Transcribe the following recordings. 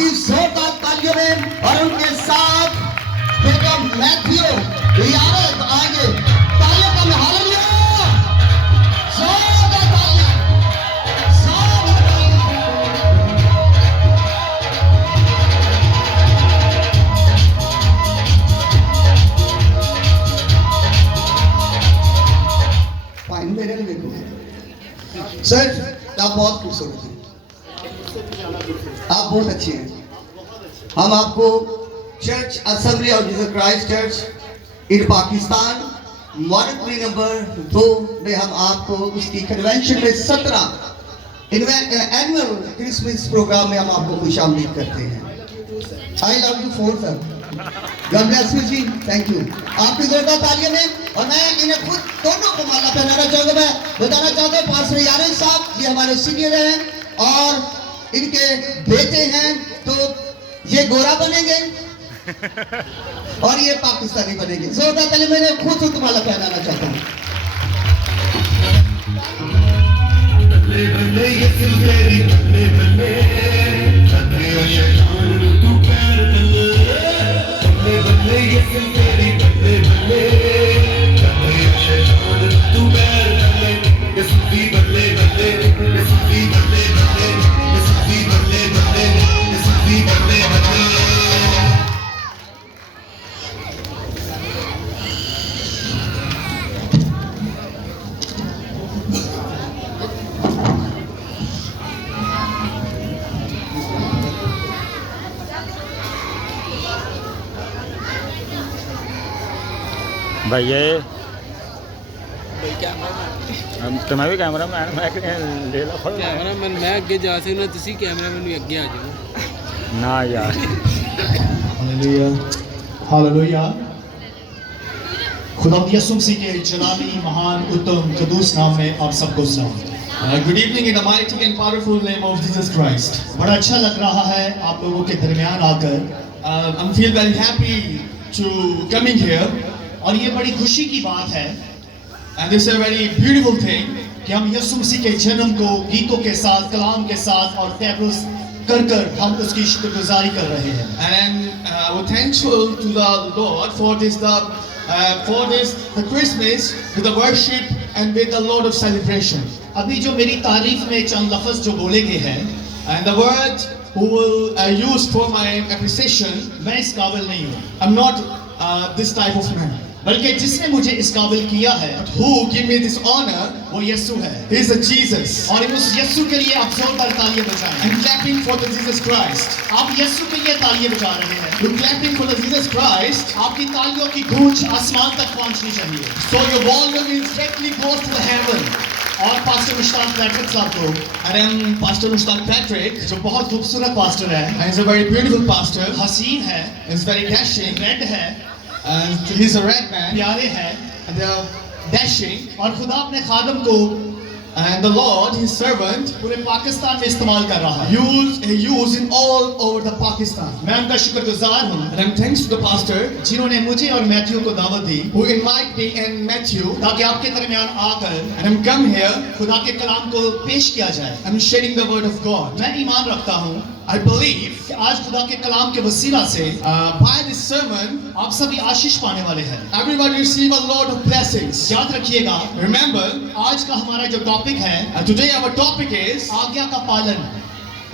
आपकी जोरदार तालियों में और उनके साथ बेटा मैथ्यू रियारत आगे तालियों का हाल लिया जोरदार तालियां जोरदार तालियां फाइन मेरे लिए देखो सर आप बहुत खूबसूरत हैं आप बहुत अच्छे हैं हम आपको church assembly of Jesus Christ church in Pakistan monetary number 2 में हम आपको उसकी कन्वेंशन में 17 एनुअल क्रिसमस प्रोग्राम में हम आपको खुशामदीद करते हैं I love you for sir God bless you जी थैंक यू आपकी जोरदार तालियों में और मैं इन्हें खुद दोनों को माला पहनाना चाहूंगा मैं बताना चाहता हूँ पास्टर यारिन साहब ये हमारे सीनियर हैं और इनके बेटे हैं तो ये गोरा बनेंगे और ये पाकिस्तानी बनेंगे जोरदार ताली मैंने खुद उनको माला पहनाना चाहता हूँ भैया तुम्हें भी कैमरा मैन मैं ले लो कैमरामैन मैं अगे जा सकना तुसी कैमरामैन भी अगे आ जाओ ना यार हालेलुया हालेलुया खुदा यीशु मसीह के जलाली महान उत्तम कदूस नाम में आप सबको सलाम Good evening in the mighty and powerful name of Jesus Christ. बड़ा अच्छा लग रहा है आप लोगों के दरमियान आकर I feel very happy to coming here, और ये बड़ी खुशी की बात है and this is a very beautiful thing. कि हम यीशु मसीह के जन्म को गीतों के साथ कलाम के साथ और तैबरुस कर कर हम उसकी शुक्रगुजारी कर रहे हैं And we're thankful to the Lord for this the Christmas with the worship and with the Lord of celebration. अभी जो मेरी तारीफ में चंद लफ्ज जो बोले गए हैं And the word who will use for my appreciation, मैं इस काबिल नहीं हूँ I'm not this type of man. बल्कि जिसने मुझे इस काबिल किया है Who give me this honor? वो यीशु है He is a Jesus. और उस यीशु के लिए आप जोरदार तालियां बजाएं I'm clapping for the Jesus Christ. आप यीशु के लिए तालियां बजा रहे हैं You're clapping for the Jesus Christ. आपकी तालियों की गूंज आसमान तक पहुंचनी चाहिए So your volume is directly goes to the heaven. और पास्टर मुश्ताक पैट्रिक साहब को And I'm Pastor Mushtaq Patrick. जो बहुत खूबसूरत पास्टर है And he's a very beautiful pastor. हसीन है He's very dashing. रेड है And he's a red man. प्यारे है And they're dashing. और खुदा अपने खादम को And the Lord, his servant, पूरे पाकिस्तान में इस्तेमाल कर रहा है used in all over the Pakistan. मैं उनका शुक्रगुजार हूँ And I'm thanks to the pastor जिन्होंने मुझे और मैथ्यू को दावत दी who invite me and Matthew. ताकि आपके दरमियान आकर And I'm come here. खुदा के कलाम को पेश किया जाए I'm sharing the word of God. मैं ईमान रखता हूँ I believe कि आज खुदा के कलाम के वसीला से by this sermon, आप सभी आशीष पाने वाले हैं everybody receive a lot of blessings. याद रखिएगा Remember, आज का हमारा जो टॉपिक है today our topic is आज्ञा का पालन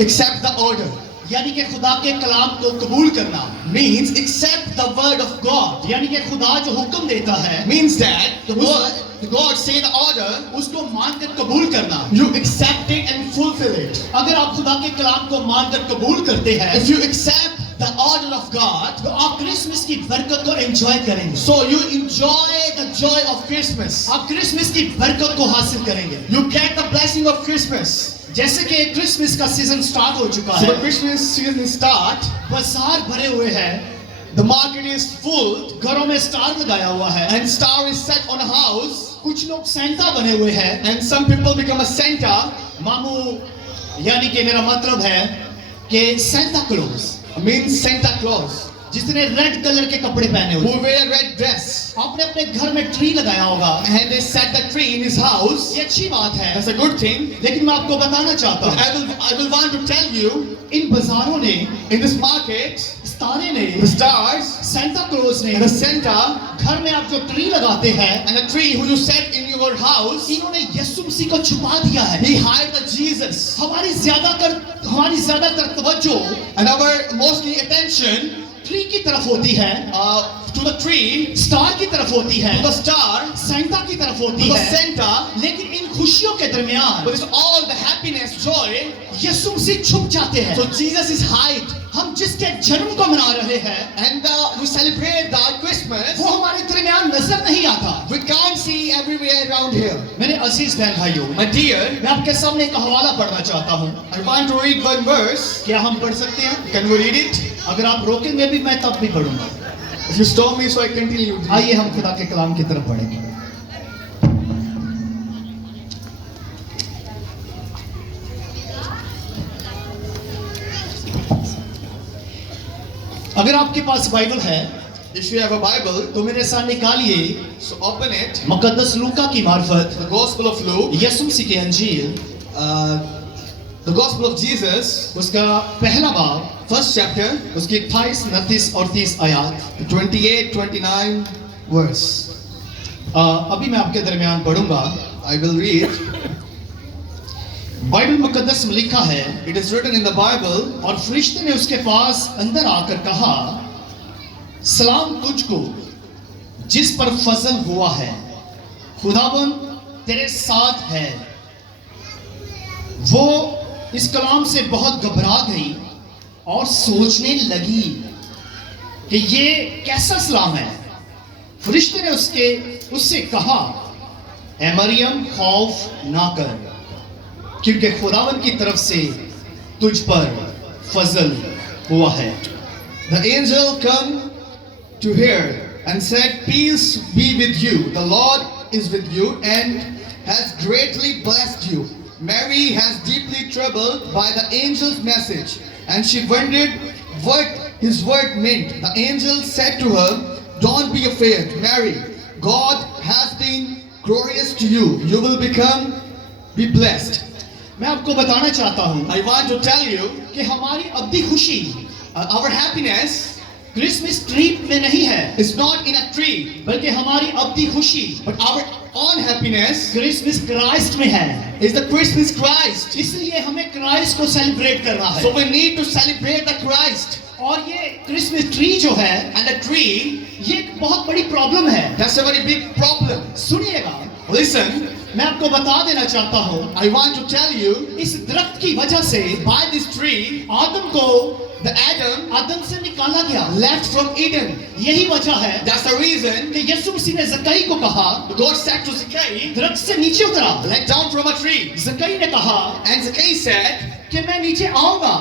accept the order. यानी कि खुदा के कलाम को कबूल करना Means accept the word of God. यानी कि खुदा जो हुक्म देता है Means that the word, God say the order, उसको मानकर कबूल करना you accept it and fulfill it. अगर आप खुदा के कलाम को मानकर कबूल करते हैं If you accept the order of God, तो आप क्रिसमस की बरकत को एंजॉय करेंगे so you enjoy the joy of Christmas. आप क्रिसमस की बरकत को हासिल करेंगे You get the blessing of Christmas. जैसे कि क्रिसमस का सीजन स्टार्ट हो चुका So है the Christmas season start, बाजार भरे हुए हैं the market is full, घरों में स्टार लगाया हुआ है and star is set on a house, कुछ लोग सैंटा बने हुए हैं and some people become a Santa. मामू यानी कि मेरा मतलब है कि Santa clause Means Santa Claus. जिसने रेड कलर के कपड़े पहने हुए, who wear a red dress, आपने अपने घर में ट्री लगाया होगा, and they set the tree in his house. ये अच्छी बात है, That's a good thing. लेकिन मैं आपको बताना चाहता But हूँ, I will want to tell you, इन बाजारों ने, in this market, सितारे ने, the stars सेंटा क्लॉज ने, and the Santa घर में आप जो ट्री लगाते हैं, and the tree who you set in your house, इन्होंने यीशु मसीह को छुपा दिया है। he hide the Jesus. हमारी ज्यादातर तवज्जो And our mostly attention tree की तरफ होती है, to the tree, स्टार की तरफ होती है, to the star, सेंटा की तरफ to होती the है, Santa. लेकिन इन खुशियों के दरमियान But it's all the happiness, joy. यीशु मसीह छुप जाते हैं। So Jesus is hide. हम जिसके जन्म को मना रहे हैं, And we celebrate the Christmas. वो हमारे दरमियान नजर नहीं आता। We can't see everywhere around here. मेरे अजीज बहन भाइयों, My dear, मैं आपके सामने एक हवाला पढ़ना चाहता हूँ। I want to read one verse. क्या हम पढ़ सकते हैं? Can we read it? अगर आप रोकेंगे भी मैं तब भी पढ़ूंगा। If you stop me, so I continue. आइए हम खुदा के कलाम की तरफ बढ़ेंगे। अगर आपके पास बाइबल है If you have a Bible, तो मेरे साथ निकालिए so open it. मुकद्दस लूका की मार्फत The Gospel of Luke, यीशु मसीह की अंजील, the Gospel of Jesus, उसका पहला बाब, first chapter, उसकी 28, 29 और 30 आयत। 28, 29 verse. अभी मैं आपके दरमियान पढ़ूंगा। I will read. बाइबल मुकद्दस में लिखा है, It is written in the Bible, और फरिश्ते ने उसके पास अंदर आकर कहा, सलाम तुझको जिस पर फजल हुआ है, खुदावन तेरे साथ है। वो इस कलाम से बहुत घबरा गई और सोचने लगी कि ये कैसा सलाम है। फरिश्ते ने उससे कहा, ए मरियम खौफ ना कर, क्योंकि खुदावन की तरफ से तुझ पर फजल हुआ है। the angel come to her and said, Peace be with you. The Lord is with you and has greatly blessed you. Mary has deeply troubled by the angel's message, and she wondered what his word meant. The angel said to her, Don't be afraid, Mary. God has been glorious to you. You will be blessed. मैं आपको बताना चाहता हूं I want to tell you, कि हमारी अब्दी खुशी our happiness Christmas tree में नहीं है, is not in a tree, बल्कि हमारी अब्दी खुशी but our own happiness Christmas Christ में है। is the Christmas Christ. इसलिए हमें क्राइस्ट को सेलिब्रेट करना है। So we need to celebrate the Christ. और ये क्रिसमस ट्री जो है, And the tree, ये एक बहुत बड़ी प्रॉब्लम है। that's a very big problem. सुनिएगा, Listen, मैं आपको बता देना चाहता हूँ, I want to tell you, इस दरख्त की वजह से by this tree, आदम को the Adam आदम से निकाला गया। left from Eden. यही वजह है That's the reason कि यीशु मसीह ने जक्कई को कहा, God said to Zacchaeus, दरख्त से नीचे उतरा। let down from a tree. जक्कई ने कहा And Zacchaeus said, कि मैं नीचे आऊंगा।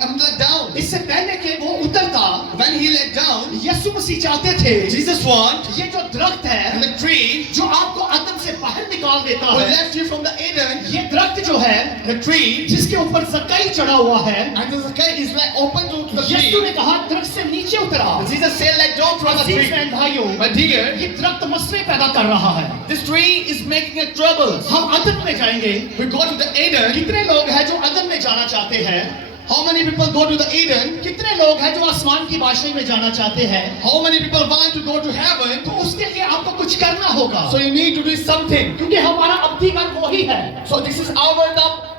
I'm let down. इससे पहले कि वो उतरता, When he let down, यीशु मसीह चाहते थे Jesus want, ये जो दरख्त and है the tree जो आपको आदम से बाहर निकाल देता who है, left you from the Eden, ये दरख्त जो है the tree, जिसके ऊपर जक्कई चढ़ा हुआ है, and the Zacchaeus is like open to the यीशु ने tree. कहा दरख्त से नीचे उतरा। Jesus said, let down from the Aziz tree. बहन भाइयों, My dear, ये दरख्त मसले पैदा कर रहा है। this tree is making a trouble. हम अदन में जाएंगे। We go to the Eden. कितने लोग हैं जो अदन में जाना चाहते हैं? How many people go to the Eden? कितने लोग हैं जो आसमान की बादशाही में जाना चाहते हैं? How many people want to go to heaven? तो उसके लिए आपको कुछ करना होगा, So you need to do something. क्योंकि हमारा अब्दी घर वही है। So this is our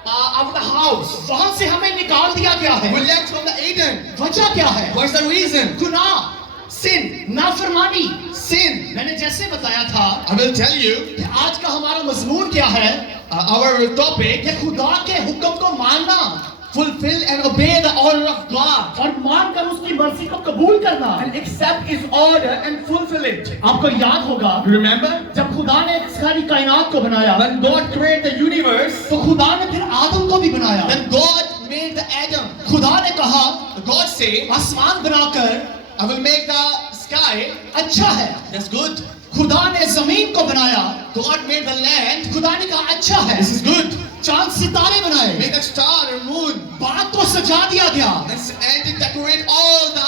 house. वहां से हमें निकाल दिया गया We है। left from the Eden. वजह क्या है? What's the reason? गुनाह, Sin. नाफरमानी। Sin. मैंने जैसे बताया था I will tell you, कि आज का हमारा मजमून क्या है? our topic, कि खुदा के हुक्म को मानना fulfill and obey the order of God. और मानकर उसकी मर्जी को कबूल करना। And accept His order and fulfill it. आपको याद होगा Remember? जब खुदा ने सारी कायनात को बनाया, When God created the universe, तो खुदा ने फिर आदम को भी बनाया। then God made the Adam. खुदा ने कहा God said, आसमान बनाकर I will make the sky. अच्छा है। That's good. खुदा ने जमीन को बनाया, God made the land. खुदा ने कहा अच्छा है। This is good. चांद सितारे बनाए, Make a star and moon. बात को सजा दिया गया। And decorate all the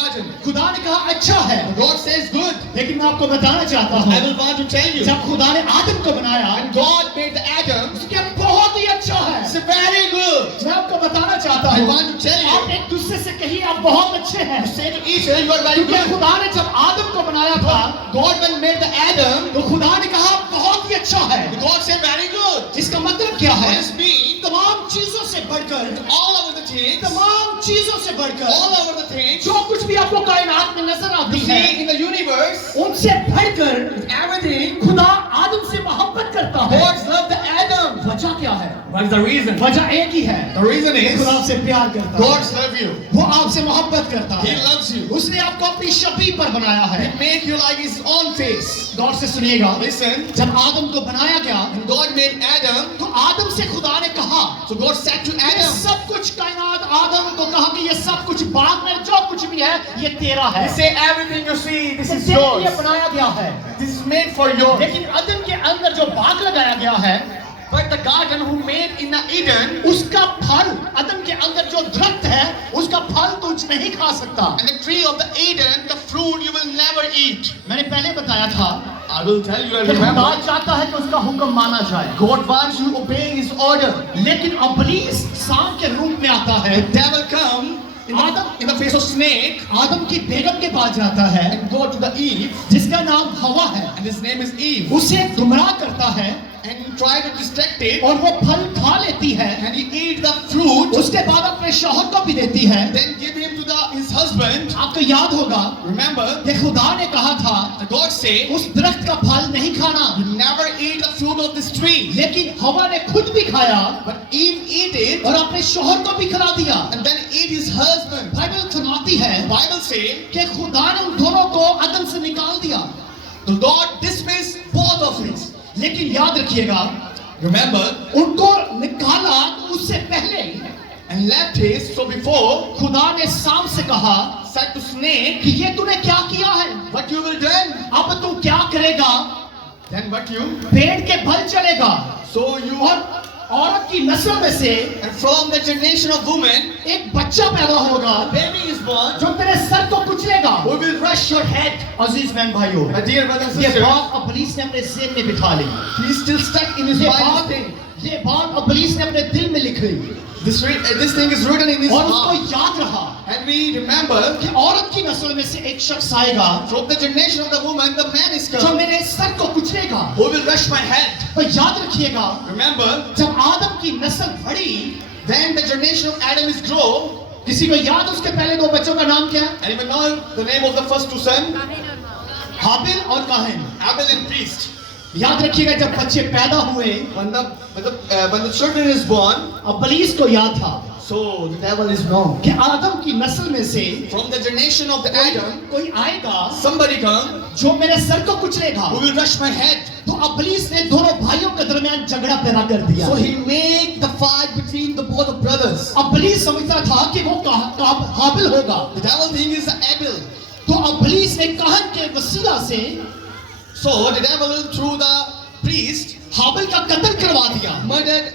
garden. खुदा ने कहा अच्छा है, God says good. लेकिन मैं आपको बताना चाहता I हूँ will want to tell you. जब खुदा ने आदम को बनाया When God made the Adam, क्या बहुत ही अच्छा है। it's very good. मैं आपको बताना चाहता I हूँ want to tell आप you. एक दूसरे से कहिए आप बहुत अच्छे हैं, Say to each other, you are very क्योंकि good. खुदा ने जब आदम को बनाया था God when made the Adam, तो खुदा ने कहा बहुत ही अच्छा है। God said very good. इसका मतलब क्या What है? does it mean? तमाम चीजों से बढ़कर, All over the things, तमाम चीजों से बढ़कर all over the things, जो कुछ भी आपको कायनात में नजर आती you है see in the universe, उनसे बढ़कर everything, खुदा आदम से मोहब्बत करता है। God loved the Adam. वजह क्या है? What is the reason? वजह एक ही है, The reason is खुदा आपसे प्यार करता है, God loves you. वो आपसे मोहब्बत करता He है, loves you. उसने आपको अपनी शबीह पर बनाया है। He made you like His own face. गौर से सुनिएगा, Listen, जब आदम को बनाया गया when God made Adam, तो आदम से खुदा ने कहा, so God said to ये Adam, सब कुछ कायनात आदम को कहा कि ये सब कुछ बाग में जो कुछ भी है ये तेरा है, He said everything you see, this is तेरे लिए yours. बनाया गया है। This is made for yours. लेकिन आदम के अंदर जो बाग लगाया गया है But the garden who made in the Eden, उसका फल, आदम के अंदर जो दरख्त है उसका फल तुझ नहीं खा सकता। and the tree of the Eden, the fruit you will never eat. मैंने पहले बताया था I will tell you, I कि खुदा remember. चाहता है कि उसका हुक्म माना जाए, God wants you obeying His order. लेकिन इब्लीस सांप के रूप में आता है, Devil come in the face of snake आदम की बेगम के पास जाता है and go to the Eve, जिसका नाम हवा है, and his name is Eve, उसे गुमराह करता है and try to distract it, और वो फल खा लेती है। and he eat the fruit, उसके बाद अपने शौहर को भी देती है। then give him to his husband. आपको याद होगा Remember, कि खुदा ने कहा था the God say, उस दरख्त का फल नहीं खाना, you never eat the fruit of this tree. लेकिन हवा ने खुद भी खाया But Eve eat it, और अपने शौहर को भी खिला दिया। and then eat his husband. Bible सुनाती है Bible say, कि खुदा ने उन दोनों को आदम से निकाल दिया, the Lord dismissed both of us. लेकिन याद रखिएगा Remember, उनको निकाला तो उससे पहले and left his, so before, खुदा ने सांप से कहा said to snake, कि ये तूने क्या किया है, what you will done? अब तू क्या करेगा, Then what you? पेड़ के फल चलेगा So you और औरत की नस्ल में से and from the generation of woman, एक बच्चा पैदा होगा baby is born, जो तेरे सर को कुचलेगा। who will crush your head. अजीज बहन भाइयों, My dear brothers and ये sisters, बात इब्लीस ने अपने जेब में बिठा ली, he is still stuck in his ये mind. बात Thing. ये बात इब्लीस ने अपने दिल में लिख ली This thing is written in his और उसको heart. याद रहा And we remember, कि औरत की नस्ल में से एक शख्स आएगा from the generation of the woman, the man is जो come, मेरे सर को कुचलेगा। who will crush my head. तो याद रखिएगा Remember, जब आदम की नस्ल बढ़ी, then the generation of Adam is grow. किसी को याद उसके पहले दो बच्चों का नाम क्या है? Anyone know the name of the first two sons? हाबिल और काहिन। Abel and priest. याद रखिएगा जब बच्चे पैदा हुए When the children is born, इब्लीस को याद था so the devil is known. कि आदम की नस्ल में से From the generation of the Adam, कोई आएगा somebody come जो मेरे सर को कुचलेगा। who will crush my head. तो इब्लीस ने दोनों भाइयों के दरमियान झगड़ा पैदा कर दिया। So he made the fight between the both of brothers. इब्लीस समझता था कि वो हाबिल होगा, The devil thing is Abel. तो इब्लीस ने काहन के वसीला से So the devil through the priest हाबिल का कत्ल करवा दिया, murdered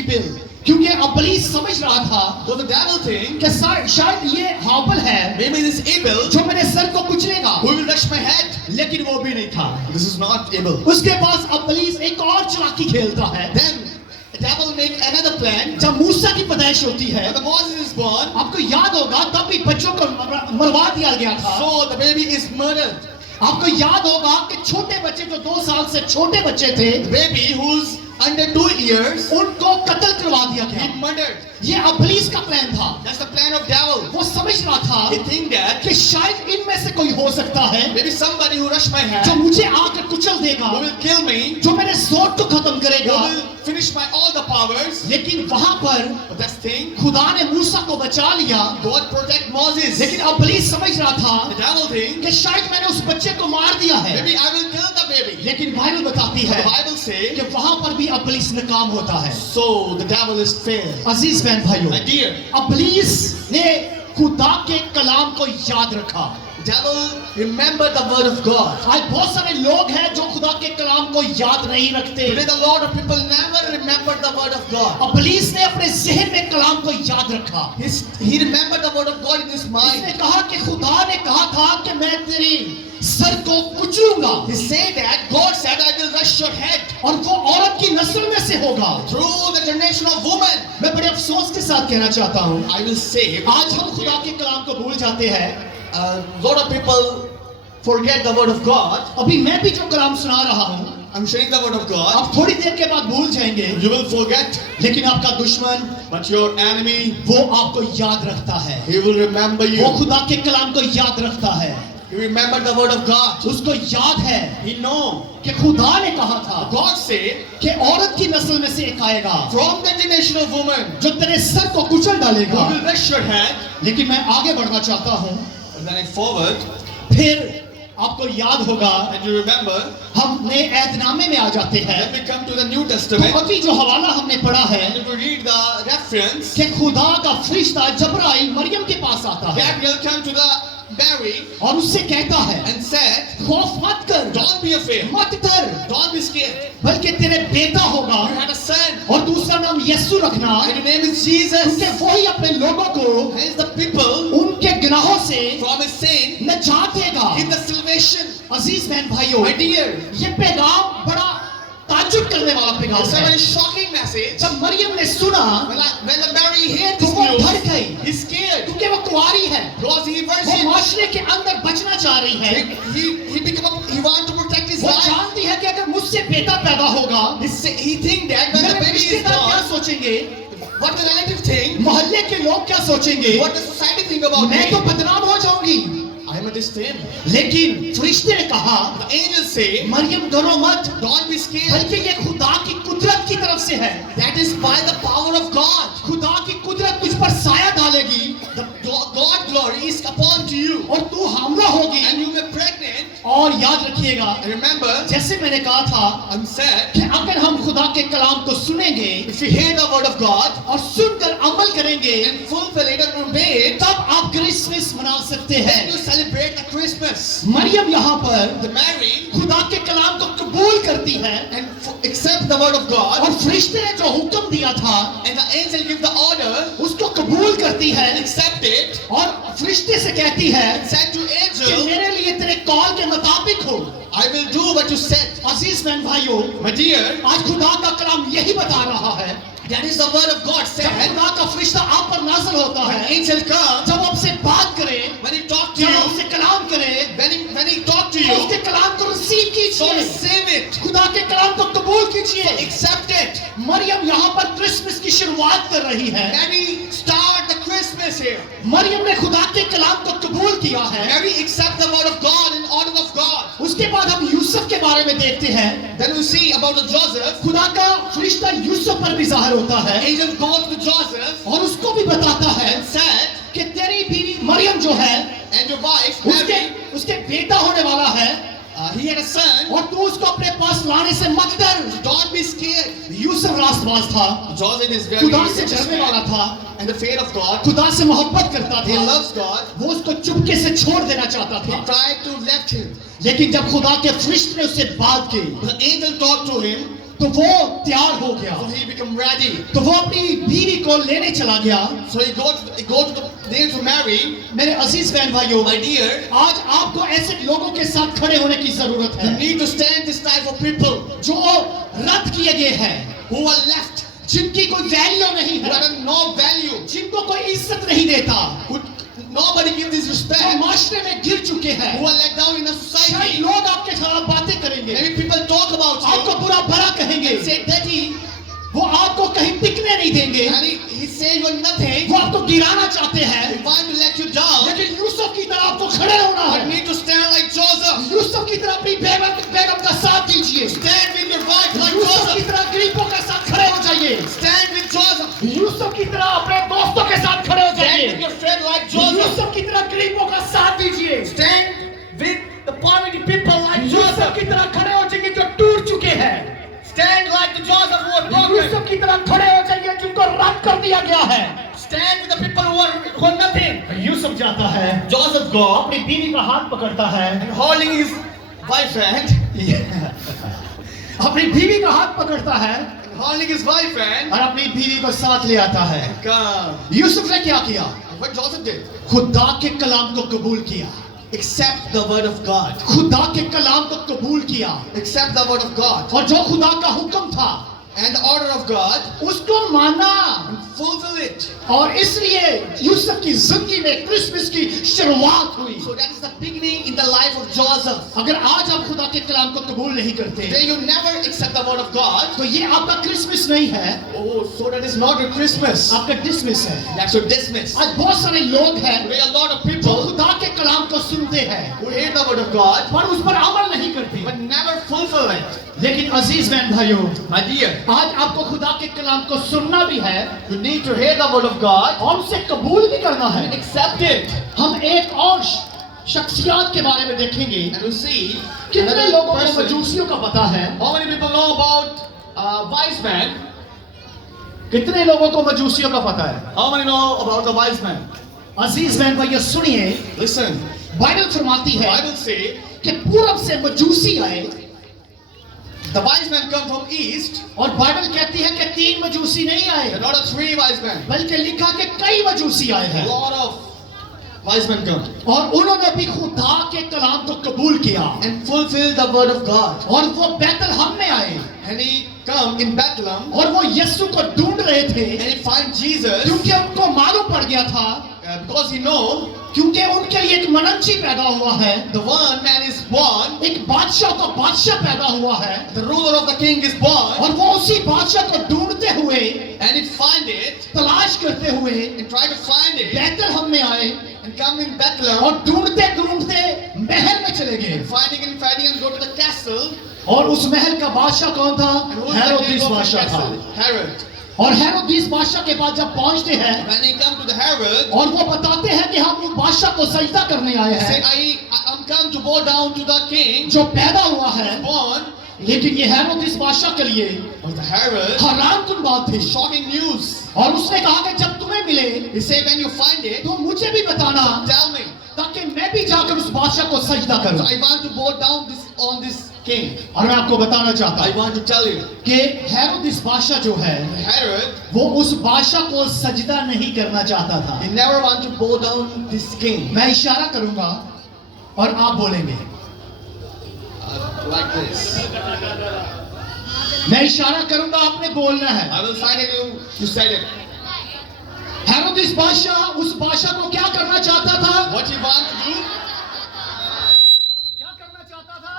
Abel. क्योंकि इब्लीस समझ रहा था So the devil thing, कि शायद ये हाबिल है maybe this Abel जो मेरे सर को कुचलेगा, who will crush my head. लेकिन वो भी नहीं था। This is not Abel. उसके पास इब्लीस एक और चालाकी खेलता है। Then the devil make another plan. जब मूसा की पैदाइश होती है, When the Moses is born, आपको याद होगा तब भी बच्चों को मरवा दिया गया था। so the baby is murdered. आपको याद होगा कि छोटे बच्चे जो 2 साल से छोटे बच्चे थे, The baby who's under 2 years, उनको कत्ल करवा दिया he गया। murdered. ये इब्लीस का प्लान था। That's the plan of devil. वो समझ रहा था He think that कि शायद इनमें से कोई हो सकता है maybe somebody who rushed my head, जो मुझे आकर कुचल देगा, who will kill me, जो मेरे जोर को खत्म who करेगा। will finish my all the powers. लेकिन वहां पर But that's thing, खुदा ने मूसा को बचा लिया, God protect Moses. लेकिन इब्लीस समझ रहा The था devil thing, कि शायद मैंने उस बच्चे को मार दिया है। maybe I will kill the baby. लेकिन बाइबल बताती But है the Bible say, कि वहां पर भी इब्लीस नाकाम होता है। so the devil is fair. अजीज बहन भाइयों, My dear, इब्लीस ने खुदा के कलाम को याद रखा। devil remembered the word of God. आज बहुत सारे लोग हैं जो खुदा के कलाम को याद नहीं रखते। Today a lot of people never remember the word of God. और पुलिस ने अपने जहन में कलाम को याद रखा। He remembered the word of God in his mind. उसने कहा कि खुदा ने कहा था कि मैं तेरी सर को कुचलूंगा। He said that God said, I will crush your head. और वो औरत की नस्ल में से होगा। Through the generation of woman. मैं बड़े अफसोस के साथ कहना चाहता हूँ, I will say, आज हम खुदा के कलाम को भूल जाते हैं। a lot of people forget the word of God. अभी मैं भी जो कलाम सुना रहा हूँ, I'm sharing the word of God. आप थोड़ी देर के बाद भूल जाएंगे, You will forget, लेकिन आपका दुश्मन but your enemy, वो आपको याद रखता है। he will remember you. वो खुदा के कलाम को याद रखता है। He remembered the word of God. उसको याद है He know. कि खुदा ने कहा था God said, कि औरत की नस्ल में से एक आएगा from the generation of woman, जो तेरे सर को कुचल डालेगा। who will crush your head. लेकिन मैं आगे बढ़ना चाहता हूँ। And then I forward, फिर आपको याद होगा, and you remember, हम नए ऐतनामे में आ जाते हैं। then we come to the New तो Testament, अभी जो हवाला हमने पढ़ा है and if we read the reference, कि खुदा का फरिश्ता जबराइल मरियम के पास आता है Gabriel come to the Mary और उससे कहता है, and said, खौफ मत कर, don't be afraid, मत डर, don't be scared. बल्कि तेरे बेटा होगा You had a son, और दूसरा नाम यीशु रखना, and your name is Jesus. क्योंकि वही अपने लोगों को Hence the people उनके गुनाहों से from his sin नजात देगा। in the salvation. अजीज बहन भाइयों, My dear, ये पैगाम बड़ा ताज्जुब करने वाला पैगाम it's a है। very shocking message. जब मरियम ने सुना When the Mary heard तो this वो डर news, गई, he's scared क्योंकि वो कुंवारी है, because he वो virgin. माशरे के अंदर बचना चाह रही है। He want to protect his वो life. जानती है कि अगर मुझसे बेटा पैदा होगा, He think that when the मेरे baby is रिश्तेदार क्या born, सोचेंगे, what the relative think, मोहल्ले के लोग क्या सोचेंगे, what the society think about मैं तो me. बदनाम हो जाऊंगी। I am a distant. लेकिन फरिश्ते ने कहा, The angels say, मरियम डरो मत, don't be scared. बल्कि ये खुदा की कुदरत की तरफ से है। That is by the power of God. खुदा की कुदरत तुझ पर साया डालेगी The God glory is upon to you, और तू हामला होगी। and you will be pregnant. और याद रखिएगा, And remember, जैसे मैंने कहा था I'm said, कि अगर हम खुदा के कलाम को सुनेंगे if you hear the word of God और सुनकर अमल करेंगे, and fulfill it and obey it, तब आप क्रिसमस मना सकते then हैं। you celebrate the Christmas. Maryam यहाँ पर The Mary खुदा के कलाम को कबूल करती है and accept the word of God, और फरिश्ते ने जो हुक्म दिया था and the angel give the order, उसको कबूल करती है accept it, और फरिश्ते से कहती है and said to कि angel, मेरे लिए तेरे कॉल के मुताबिक हो। I will do what you said. अजीज बहन भाइयों, My dear, आज खुदा का कलाम यही बता रहा है, that is the word of God जब said. खुदा का फरिश्ता आप पर नाज़िल होता When है, angel comes, जब आपसे बात करे, when he talk to जब you, आपसे कलाम करे, when he talk to तो you, उसके कलाम को रिसीव so कीजिए, receive it, खुदा के कलाम को कबूल कीजिए। accept it. मरियम यहाँ पर क्रिसमस की शुरुआत कर रही है। Mary start the Christmas here. Maryam ने खुदा के कलाम को कबूल किया है। Mary accept the word of God and order of God. उसके बाद हम यूसुफ के बारे में देखते हैं। Then we see about the Joseph. खुदा का फरिश्ता यूसुफ पर भी जाहिर होता है Angel goes to Joseph और उसको भी बताता है and said, कि तेरी बीवी मरियम जो है, and your wife उसके Mary, उसके बेटा होने वाला है he had a son. और तू उसको अपने पास लाने से मत डर। Don't be scared. यूसुफ रास्तबाज था, Joseph is very खुदा से righteous डरने वाला man था, and the fear of God. खुदा से मोहब्बत करता He था, loves God. वो उसको चुपके से छोड़ देना चाहता He था। tried to left him. लेकिन जब खुदा के फरिश्ते ने उससे बात की The angel talked to him, तो वो तैयार हो गया, so he became ready. तो वो अपनी बीवी को लेने चला गया। So he go to there to marry. मेरे अजीज बहन भाइयों, My dear, आज आपको ऐसे लोगों के साथ खड़े होने की जरूरत you है need to stand this type of people जो रद्द किए गए हैं, who are left, जिनकी कोई वैल्यू नहीं who है, have no value, जिनको कोई इज्जत नहीं देता, who nobody gives this जो respect, माशरे में गिर चुके हैं। who are let down in a शायद society. लोग आपके खिलाफ बातें करेंगे, Maybe people talk about आपको you बुरा भला कहेंगे, and say that वो आपको कहीं टिकने नहीं देंगे, and he say you are nothing. वो आपको गिराना चाहते He हैं। want to let you down. लेकिन यूसुफ की तरह आपको खड़े होना You है। need to stand like Joseph. Yusuf की तरह अपनी बेगम का साथ दीजिए। Stand with your wife like Yusuf की Joseph. तरह गरीबों के साथ खड़े हो जाइए। Stand with Joseph. यूसुफ की तरह अपने दोस्तों के साथ खड़े हो Stand with जाइए। your friend like Joseph. Yusuf की तरह गरीबों का साथ दीजिए। Stand with the poverty people like Yusuf Joseph. की तरह खड़े हो जाइए जो टूट चुके हैं। Stand like the Joseph who are broken. Yusuf की तरह खड़े हो जाइए जिनको रद्द कर दिया गया है। Stand with the people who are nothing. Yusuf Yusuf जाता है, Joseph go अपनी बीवी का हाथ पकड़ता है, and holding his wife's hand, अपनी बीवी का हाथ पकड़ता है and holding his wife's hand, और अपनी बीवी को साथ ले आता है। come. यूसुफ ने क्या किया? What Joseph did? खुदा के कलाम को कबूल किया, Accept the word of God. खुदा के कलाम को कबूल किया, Accept the word of God. और जो खुदा का हुक्म था And the order of God, उसको माना, and fulfill it. और इसलिए यूसुफ की जिंदगी में क्रिसमस की शुरुआत हुई। So that is the beginning in the life of Joseph. अगर आज आप खुदा के कलाम को कबूल नहीं करते Then you never accept the word of God. तो ये आपका क्रिसमस नहीं है, Oh, so that is not your Christmas. आपका डिसमिस है। That's your dismiss. आज बहुत सारे लोग हैं Today a lot of जो people खुदा के कलाम को सुनते हैं who hear the word of God पर उस पर अमल नहीं करते। but never fulfill it. लेकिन अजीज बहन भाइयों, My dear, आज आपको खुदा के कलाम को सुनना भी है you need to hear the word of God और उसे कबूल भी करना है। and accept it. हम एक और शख्सियत के बारे में देखेंगे। And you see, कितने another लोगों को person. मजूसियों का पता है? How many people know about wise man? कितने लोगों को मजूसियों का पता है? How many know about the wise man? अजीज बहन भाइयों सुनिए, Listen, बाइबल फरमाती है Bible say कि पूरब से मजूसी आए the wise men come from east. और बाइबल कहती है कि 3 मजूसी नहीं There आए are not 3 wise men. बल्कि लिखा कि कई मजूसी आए A हैं lot of wise men come और उन्होंने भी खुदा के कलाम को कबूल किया and fulfill the word of God. और वो बैतलहम में आए And he come in Bethlehem और वो यीशु को ढूंढ रहे थे and he find Jesus क्योंकि उनको मालूम पड़ गया था because he know क्योंकि उनके लिए एक मनंची पैदा हुआ है, the one man is born, एक बादशाह का बादशाह पैदा हुआ है the ruler of the king is born, और वो उसी बादशाह को ढूंढते हुए, and he find it तलाश करते हुए and try to find it बैतलहम में आए and come in Bethlehem, और ढूंढते ढूंढते महल में चले गए finding and go to the castle. और उस महल का बादशाह कौन था? And who is the king Herod of the बादशाह था। castle? Herod. और हेरोदिस बादशाह के पास जब पहुंचते हैं When he come to the Herod, और वो बताते हैं कि हम उस बादशाह को सजदा करने आए say, हैं I'm come to bow down to the king जो पैदा हुआ है, born. लेकिन ये हेरोदिस बादशाह के लिए But the Herod, हैरानकुन बात थी shocking news. और उसने कहा कि जब तुम्हें मिले He said, when you find it, तो मुझे भी बताना tell me. ताकि मैं भी जाकर उस बादशाह को सजदा So करूं। I want to bow down on this king. और मैं आपको बताना चाहता I हूं want to tell you, कि हेरोदिस बादशाह जो है Herod, वो उस बादशाह को सजदा नहीं करना चाहता था। he never want to bow down this king. मैं इशारा करूंगा और आप बोलेंगे। Like this. मैं इशारा करूंगा, आपने बोलना है। I will sign it, you said it. Herod बादशाह उस बादशाह को क्या करना चाहता था? What you want to do? क्या करना चाहता था?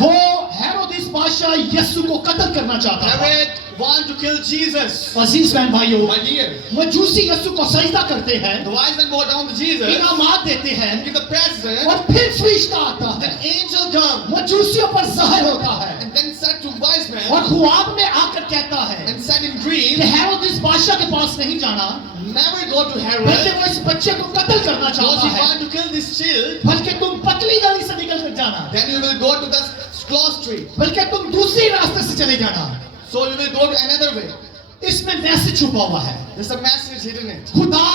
वो हेरोदिस बादशाह यीशु को कत्ल करना चाहता था। Herod want to kill Jesus. अजीज बहन भाइयों, My dear, मजूसी यीशु को सजदा करते हैं, the wise men bow down to Jesus, इनामात देते हैं give the present, और फिर फरिश्ता आता then है, angel come मजूसियों पर ज़ाहिर होता है and then said to wise men और ख्वाब में आकर कहता है and said in कि dream, हेरोदिस बादशाह के पास नहीं जाना, never go to बल्कि Herod वो इस बच्चे को कत्ल करना because चाहता you है, want to kill this child, बल्कि तुम पतली गली से निकल कर जाना, then you will go to the close street. बल्कि तुम दूसरी रास्ते से चले जाना। So you will go to another way. इसमें मैसेज छुपा हुआ है। There's a message hidden in it. खुदा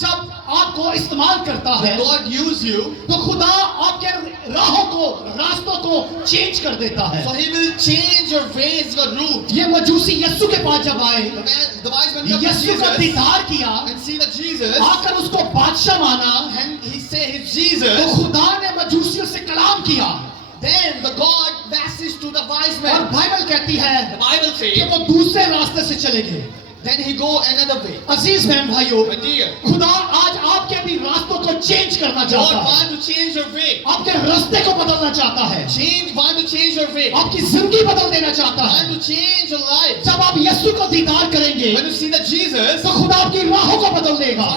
जब आपको इस्तेमाल करता है When God use you, तो खुदा आपके राहों को, रास्तों को चेंज कर देता है। so He will change your ways, your route. ये मजूसी यीशु के पास जब आए, The wise men come to यीशु का Jesus दीदार किया, and see that Jesus, आकर उसको बादशाह माना, and he say he's तो Jesus. खुदा ने मजूसियों से कलाम किया Then the God message to the wise और men. बाइबल कहती है The Bible कि says, वो दूसरे रास्ते से चले गए। then he go another way. अजीज बहन भाइयों, My dear, खुदा आज आपके भी रास्तों को चेंज करना God चाहता है, want to change your way. आपके रास्ते को बदलना चाहता है, Want to change your way. आपकी जिंदगी बदल देना चाहता है। Want to change your life. जब आप यीशु को दीदार करेंगे When you see that Jesus, तो खुदा आपकी राहों को बदल देगा,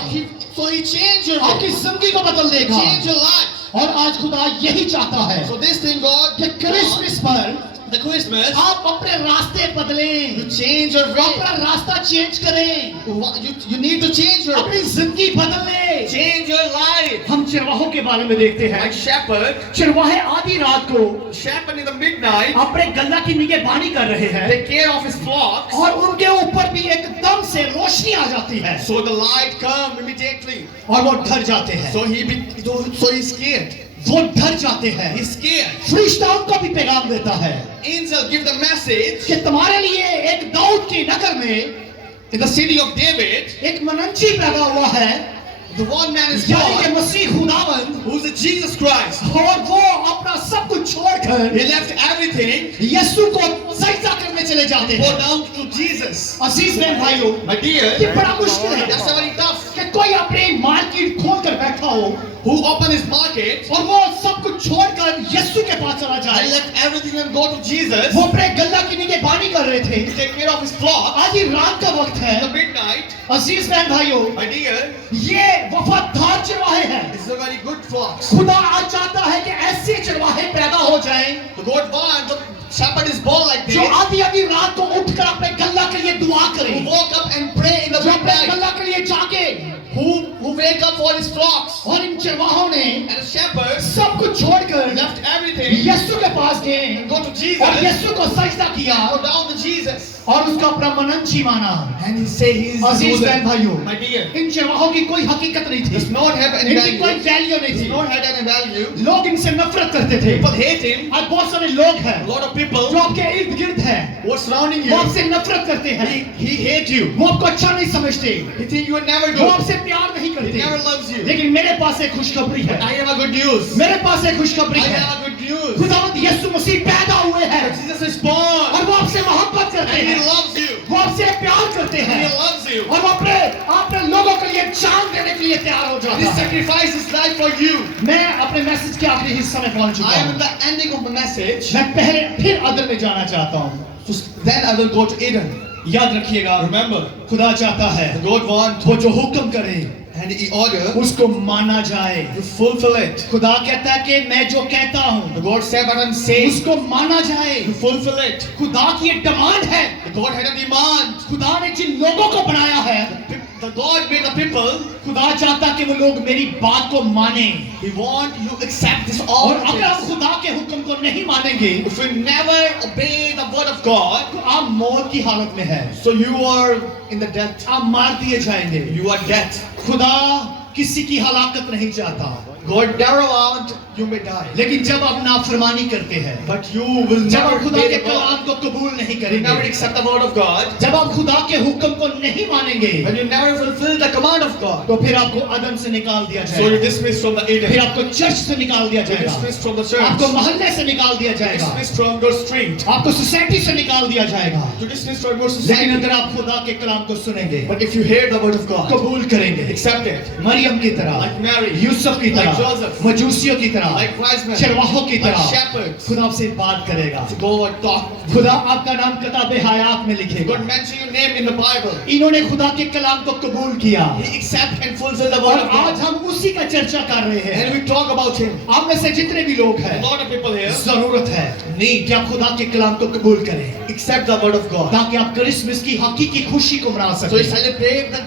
so he change your आपकी way. जिंदगी को बदल देगा। Change your life. और आज खुदा यही चाहता है So this thing God, कि क्रिसमस पर the Christmas, आप अपने रास्ते बदलें, you change your way. अपना रास्ता चेंज करें, You need to change your अपनी जिंदगी बदलें। change your life. हम चिरवाहों के बारे में देखते हैं। Like shepherd, चिरवाहे आधी रात को shepherd in the midnight, अपने गल्ला की निगहबानी कर रहे हैं take care of his flocks. और उनके ऊपर भी एकदम से रोशनी आ जाती है So the light come immediate to flee. और वो डर जाते हैं, So he's scared. वो डर जाते हैं। He's scared. फरिश्ता उनको भी पैगाम देता है Angel give the message कि तुम्हारे लिए एक दाऊद की नगर में in the city of David. एक मनंची पैदा हुआ है, The one man is यानी कि born मसीह खुदावंद, who's the Jesus Christ. और वो अपना सब कुछ छोड़कर He left everything, यीशु को सजदा करने चले जाते go हैं। down to Jesus. अजीज बहन भाइयों, My dear, ये बड़ा मुश्किल है that's very tough. कि कोई अपनी मार्केट खोल कर बैठा हो Who opened his market और वो सब कुछ छोड़कर यीशु के पास चला and जाए। left everything and go to Jesus वो अपने गल्ला की निगहबानी कर रहे थे। to take care of his flock. आज ही रात का वक्त है। In the midnight, अजीज बहन भाइयों, my dear, ये वफादार चरवाहे हैं। this is a very good flock. खुदा आज चाहता है कि ऐसे चरवाहे पैदा हो जाएं The God wants the shepherd is born like जो this, आधी आधी रात को उठकर अपने गल्ला के लिए दुआ who करें, woke up and pray in the जो अपने midnight, गल्ला के लिए जागे। who wake up for his flocks. और इन चरवाहों ने And the shepherds सब कुछ छोड़कर left everything, यीशु के पास गए go to Jesus, और यीशु को सजदा किया go down to Jesus. और उसका अपना मनंची माना। And he say he is the अजीज बहन ruler. भाइयों, My dear, इन चरवाहों की कोई हकीकत नहीं does थी, not have any इनकी कोई value. वैल्यू नहीं Does थी। not have any value. लोग इनसे नफरत करते थे। People hate him. आज बहुत सारे लोग हैं A lot of जो people आपके इर्द गिर्द हैं, who are surrounding वो you, आपसे नफरत करते हैं, he hate you. वो आपको अच्छा नहीं समझते, He think you would never वो do. आपसे प्यार नहीं He करते। never loves you. लेकिन मेरे पास एक खुशखबरी है, I have a good news. मेरे पास एक खुशखबरी I है। have a good news. खुदावंद यीशु मसीह पैदा हुए हैं Jesus is born और वो आपसे मोहब्बत करते and he हैं, loves you. वो आपसे प्यार करते And he हैं loves you. और वो अपने लोगों के लिए जान देने के लिए तैयार हो And जाता he है। sacrificed his life for you. मैं अपने मैसेज के आखिरी हिस्से में पहुंच चुका I am in हूँ। the ending of the message. मैं पहले फिर अदन में जाना चाहता हूँ। So then I will go to Eden. याद रखिएगा, Remember, खुदा चाहता है God wants वो जो हुक्म करे and he order उसको माना जाए। to fulfill it. खुदा कहता है कि मैं जो कहता हूँ The God said what I'm saying उसको माना जाए। to fulfill it. खुदा की एक डिमांड है। The God had a demand. खुदा ने जिन लोगों को बनाया है, The God made the people. खुदा चाहता कि वो लोग मेरी बात को माने। He want you accept this और all. अगर आप खुदा के हुक्म को नहीं मानेंगे If you never obey the word of God, तो आप मौत की हालत में हैं, so you are in the death. आप मार दिए जाएंगे। You are death. खुदा किसी की हलाकत नहीं चाहता, God never want you may die. लेकिन जब आप नाफरमानी करते हैं, But you will जब आप never खुदा obey के the word. कलाम को कबूल नहीं You never करेंगे, accept the word of God. जब आप खुदा के हुक्म को नहीं मानेंगे, When you never fulfill the command of God. तो फिर आपको अदन से निकाल दिया So you're जाएगा, dismissed from the फिर Eden. आपको चर्च से निकाल दिया You're जाएगा, dismissed from the church. आपको मोहल्ले से निकाल दिया जाएगा, Dismissed from your street. आपको सोसाइटी से निकाल दिया जाएगा। You're dismissed from your लेकिन society. अगर आप खुदा के कलाम को सुनेंगे, But if you hear the word of God, कबूल करेंगे, accept it. मरियम की तरह, Like Mary, यूसुफ की like तरह, Joseph, मजूसियों की तरह, like wise men, चरवाहों की like तरह shepherds, खुदा आपसे बात करेगा। to go and talk. खुदा आपका नाम किताब हयात में लिखेगा। God mention your name in the Bible. इन्होंने खुदा के कलाम को कबूल किया He accept and fulfill the और word of आज God. हम उसी का चर्चा कर रहे And हैं। we talk about him. आप में से जितने भी लोग A हैं, lot of people here जरूरत है कि आप खुदा के कलाम को कबूल करें accept the word of God. ताकि आप क्रिसमस की हकीकी खुशी को मना So we सकें। celebrate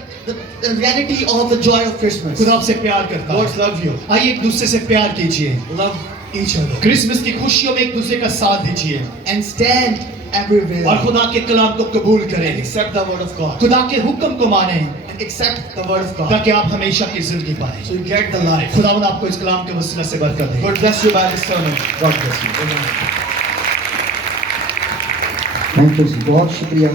the reality of the joy of Christmas. खुदा आपसे प्यार करता God है। love you. आइए एक दूसरे से प्यार कीजिए, Love each other. क्रिसमस की खुशियों में एक दूसरे का साथ दीजिए And stand everywhere. और खुदा के कलाम को कबूल And करें, accept the word of God. खुदा के हुक्म को माने And accept the word of God. ताकि आप हमेशा की जिंदगी पाएं। So you get the life. खुदावंद आपको इस कलाम के वसीला से बरकत दे। God bless you by this sermon. God bless you. Amen. Thank you, बहुत शुक्रिया।